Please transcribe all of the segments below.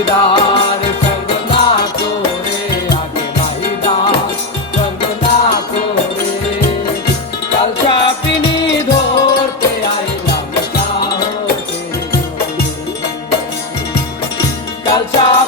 বাহিদার সঙ্গ না করে, আগে বাহিদার সঙ্গ না করে। কাল চাপিনি ধরতে আইলাম কাল চাপ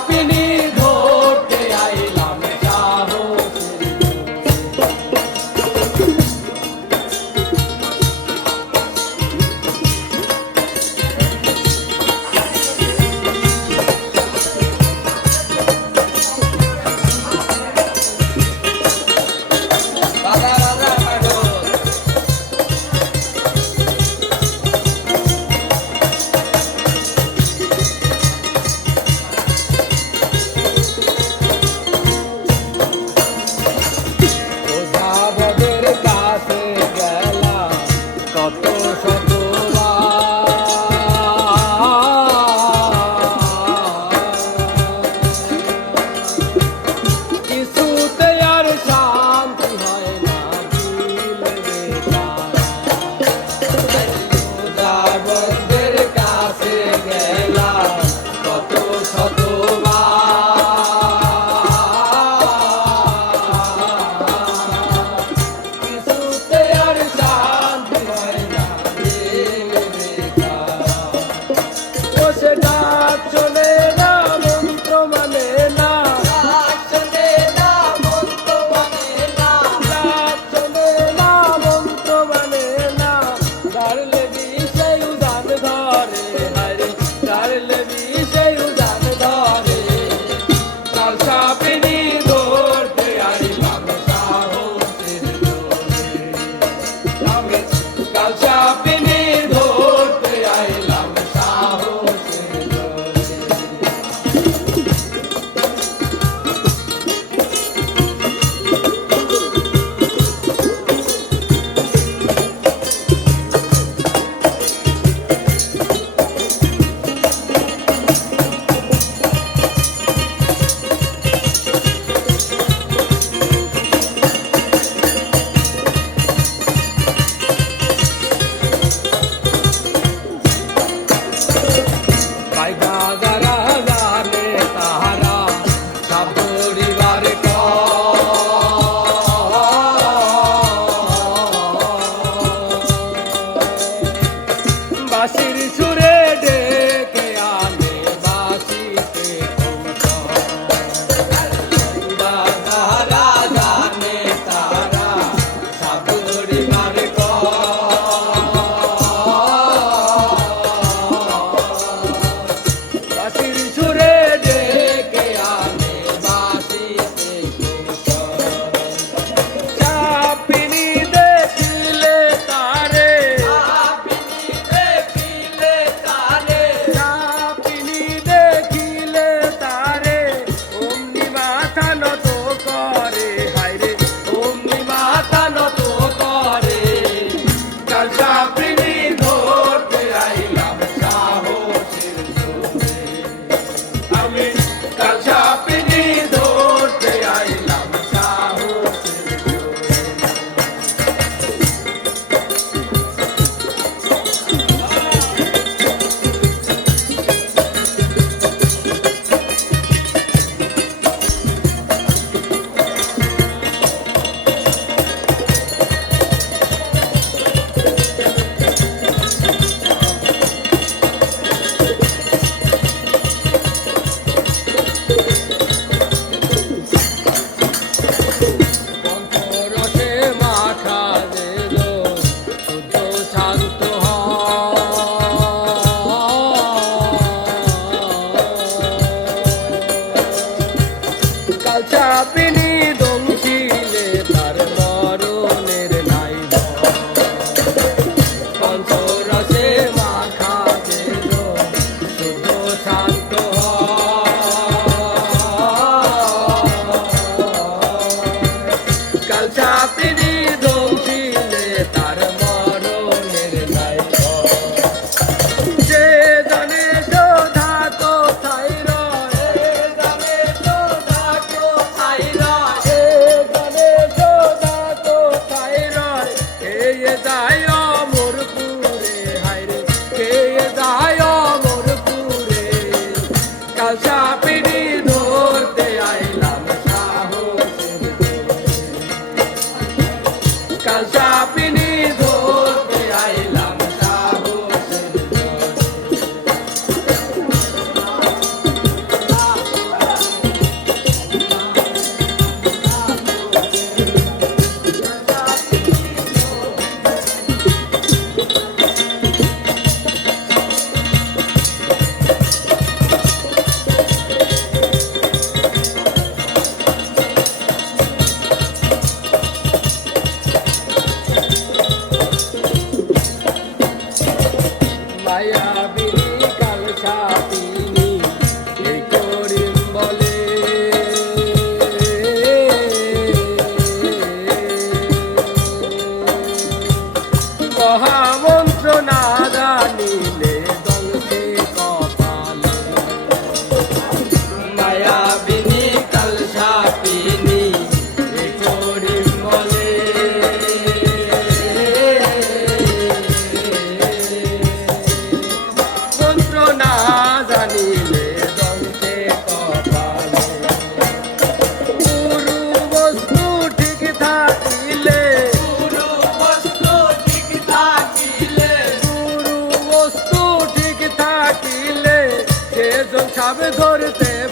সাবে ধরতে